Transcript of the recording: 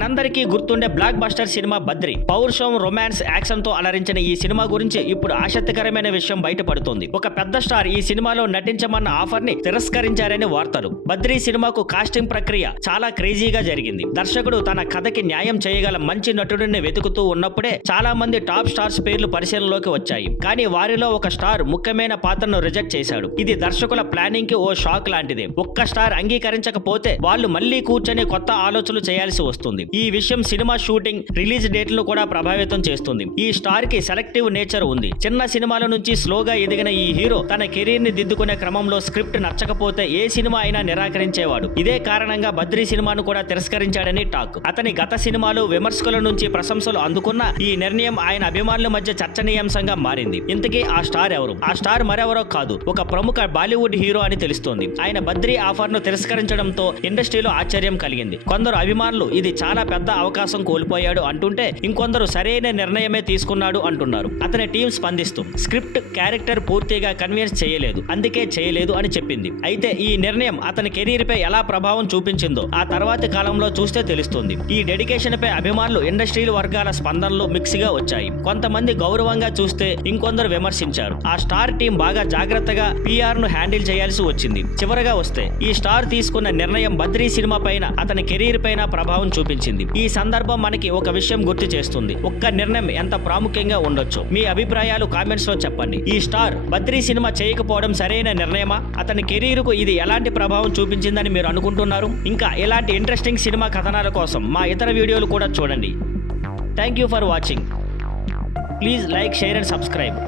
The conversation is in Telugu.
మనందరికీ గుర్తుండే బ్లాక్ బస్టర్ సినిమా బద్రి. పౌరుషం, రొమాన్స్, యాక్షన్ తో అలరించిన ఈ సినిమా గురించి ఇప్పుడు ఆసక్తికరమైన విషయం బయటపడుతోంది. ఒక పెద్ద స్టార్ ఈ సినిమాలో నటించమన్న ఆఫర్ ని తిరస్కరించారని వార్తలు. బద్రి సినిమాకు కాస్టింగ్ ప్రక్రియ చాలా క్రేజీగా జరిగింది. దర్శకుడు తన కథకి న్యాయం చేయగల మంచి నటుడిని వెతుకుతూ ఉన్నప్పుడే చాలా మంది టాప్ స్టార్స్ పేర్లు పరిశీలనలోకి వచ్చాయి. కానీ వారిలో ఒక స్టార్ ముఖ్యమైన పాత్రను రిజెక్ట్ చేశాడు. ఇది దర్శకుల ప్లానింగ్ కి ఓ షాక్ లాంటిదే. ఒక్క స్టార్ అంగీకరించకపోతే వాళ్ళు మళ్ళీ కూర్చొని కొత్త ఆలోచనలు చేయాల్సి వస్తుంది. ఈ విషయం సినిమా షూటింగ్, రిలీజ్ డేట్లను కూడా ప్రభావితం చేస్తుంది. ఈ స్టార్ కి సెలెక్టివ్ నేచర్ ఉంది. చిన్న సినిమాల నుంచి స్లోగా ఎదిగిన ఈ హీరో తన కెరీర్ ని దిద్దుకునే క్రమంలో స్క్రిప్ట్ నచ్చకపోతే ఏ సినిమా అయినా నిరాకరించేవాడు. ఇదే కారణంగా బద్రీ సినిమాను కూడా తిరస్కరించాడని టాక్. అతని గత సినిమాలు విమర్శకుల నుంచి ప్రశంసలు అందుకున్న ఈ నిర్ణయం ఆయన అభిమానుల మధ్య చర్చనీయాంశంగా మారింది. ఇంతకీ ఆ స్టార్ ఎవరు? ఆ స్టార్ మరెవరో కాదు, ఒక ప్రముఖ బాలీవుడ్ హీరో అని తెలుస్తోంది. ఆయన బద్రీ ఆఫర్ ను తిరస్కరించడంతో ఇండస్ట్రీలో ఆశ్చర్యం కలిగింది. కొందరు అభిమానులు ఇది చాలా పెద్ద అవకాశం కోల్పోయాడు అంటుంటే, ఇంకొందరు సరైన నిర్ణయమే తీసుకున్నాడు అంటున్నారు. అతని టీం స్పందిస్తూ స్క్రిప్ట్, క్యారెక్టర్ పూర్తిగా కన్విన్స్ చేయలేదు, అందుకే చేయలేదు అని చెప్పింది. అయితే ఈ నిర్ణయం అతని కెరీర్ పై ఎలా ప్రభావం చూపించిందో ఆ తర్వాతి కాలంలో చూస్తే తెలుస్తుంది. ఈ డెడికేషన్ పై అభిమానులు, ఇండస్ట్రీ వర్గాల స్పందనలు మిక్స్ గా వచ్చాయి. కొంతమంది గౌరవంగా చూస్తే ఇంకొందరు విమర్శించారు. ఆ స్టార్ టీం బాగా జాగ్రత్తగా PR ను హ్యాండిల్ చేయాల్సి వచ్చింది. చివరగా వస్తే ఈ స్టార్ తీసుకున్న నిర్ణయం బద్రీ సినిమా పైన, అతని కెరీర్ పైన ప్రభావం చూపించింది. ఈ సందర్భం మనకి ఒక విషయం గుర్తు చేస్తుంది. ఒక్క నిర్ణయం ఎంత ప్రాముఖ్యంగా ఉండొచ్చు. మీ అభిప్రాయాలు కామెంట్స్ లో చెప్పండి. ఈ స్టార్ బద్రీ సినిమా చేయకపోవడం సరైన నిర్ణయమా? అతని కెరీర్ కు ఇది ఎలాంటి ప్రభావం చూపించిందని మీరు అనుకుంటున్నారు? ఇంకా ఇలాంటి ఇంట్రెస్టింగ్ సినిమా కథనాల కోసం మా ఇతర వీడియోలు కూడా చూడండి. Thank you for watching. Please like, share and subscribe.